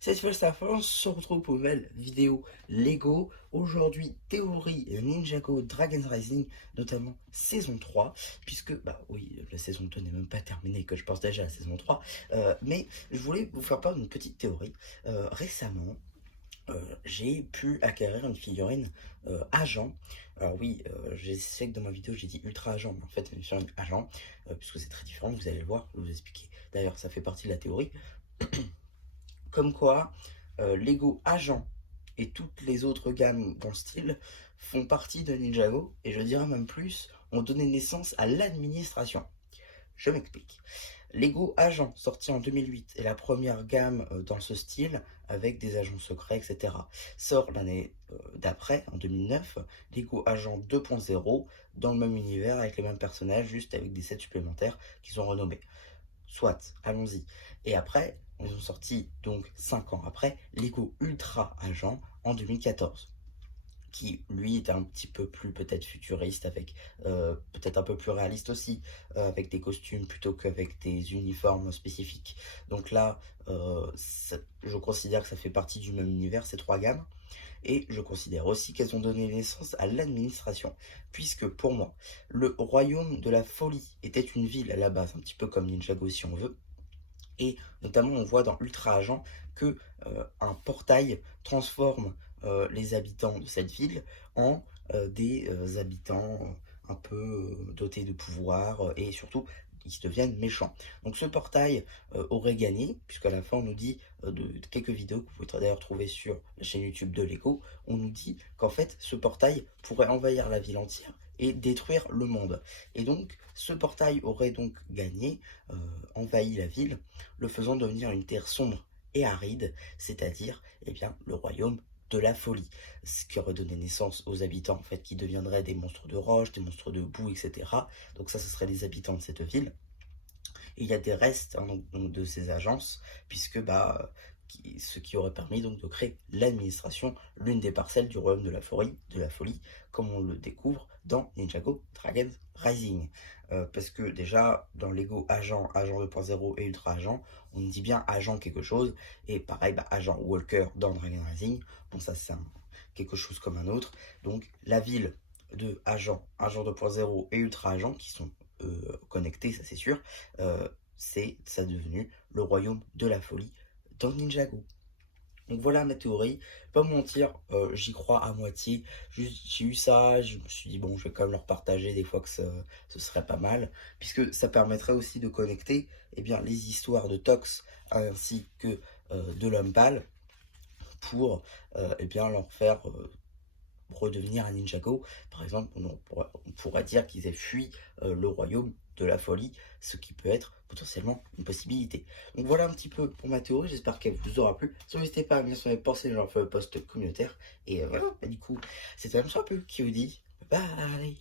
Cette fois, ça on se retrouve pour une nouvelle vidéo Lego. Aujourd'hui, théorie Ninjago Dragon's Rising, notamment saison 3, puisque, bah oui, la saison 2 n'est même pas terminée, que je pense déjà à la saison 3. Mais je voulais vous faire part d'une petite théorie. Récemment, j'ai pu acquérir une figurine agent. Alors oui, je sais que dans ma vidéo j'ai dit ultra agent, mais en fait une figurine agent, puisque c'est très différent, vous allez le voir, je vais vous expliquer. D'ailleurs, ça fait partie de la théorie. Comme quoi, Lego Agent et toutes les autres gammes dans le style font partie de Ninjago, et je dirais même plus, ont donné naissance à l'administration. Je m'explique. Lego Agent, sorti en 2008, est la première gamme dans ce style, avec des agents secrets, etc. Sort l'année d'après, en 2009, Lego Agent 2.0, dans le même univers, avec les mêmes personnages, juste avec des sets supplémentaires qui sont renommés. Soit, allons-y. Et après, ils ont sorti, donc 5 ans après, Lego Ultra Agent en 2014, qui lui était un petit peu plus peut-être futuriste, avec peut-être un peu plus réaliste aussi, avec des costumes plutôt qu'avec des uniformes spécifiques. Donc là, je considère que ça fait partie du même univers, ces trois gammes. Et je considère aussi qu'elles ont donné naissance à l'administration, puisque pour moi, le royaume de la folie était une ville à la base, un petit peu comme Ninjago si on veut, et notamment on voit dans Ultra Agent que un portail transforme les habitants de cette ville en des habitants un peu dotés de pouvoir et surtout qui deviennent méchants. Donc ce portail aurait gagné, puisqu'à la fin on nous dit, de quelques vidéos que vous pouvez d'ailleurs trouver sur la chaîne YouTube de Lego, on nous dit qu'en fait ce portail pourrait envahir la ville entière et détruire le monde. Et donc ce portail aurait donc gagné, envahi la ville, le faisant devenir une terre sombre et aride, c'est-à-dire eh bien, le royaume de la folie, ce qui aurait donné naissance aux habitants en fait qui deviendraient des monstres de roche, des monstres de boue, etc. Donc ça, ce seraient les habitants de cette ville. Et il y a des restes hein, donc, de ces agences, puisque bah, ce qui aurait permis donc de créer l'administration, l'une des parcelles du royaume de la folie, comme on le découvre dans Ninjago Dragon's Rising. Parce que déjà, dans Lego Agent, Agent 2.0 et Ultra Agent, on dit bien Agent quelque chose, et pareil, bah, Agent Walker dans Dragon Rising, bon ça c'est quelque chose comme un autre. Donc la ville de Agent, Agent 2.0 et Ultra Agent, qui sont connectés, ça c'est sûr, ça devenu le royaume de la folie dans Ninjago. Donc voilà ma théorie, pas me mentir, j'y crois à moitié, j'ai eu ça, je me suis dit bon je vais quand même leur partager des fois que ce serait pas mal, puisque ça permettrait aussi de connecter eh bien, les histoires de Tox ainsi que de l'homme pâle pour eh bien, leur faire redevenir un Ninjago. Par exemple, on pourrait dire qu'ils aient fui le royaume de la folie, ce qui peut être potentiellement une possibilité. Donc voilà un petit peu pour ma théorie, j'espère qu'elle vous aura plu. Si n'hésitez pas à me dire ce que vous en pensez, j'en fais un post communautaire. Et voilà, bah, du coup, c'était un peu qui vous dit bye.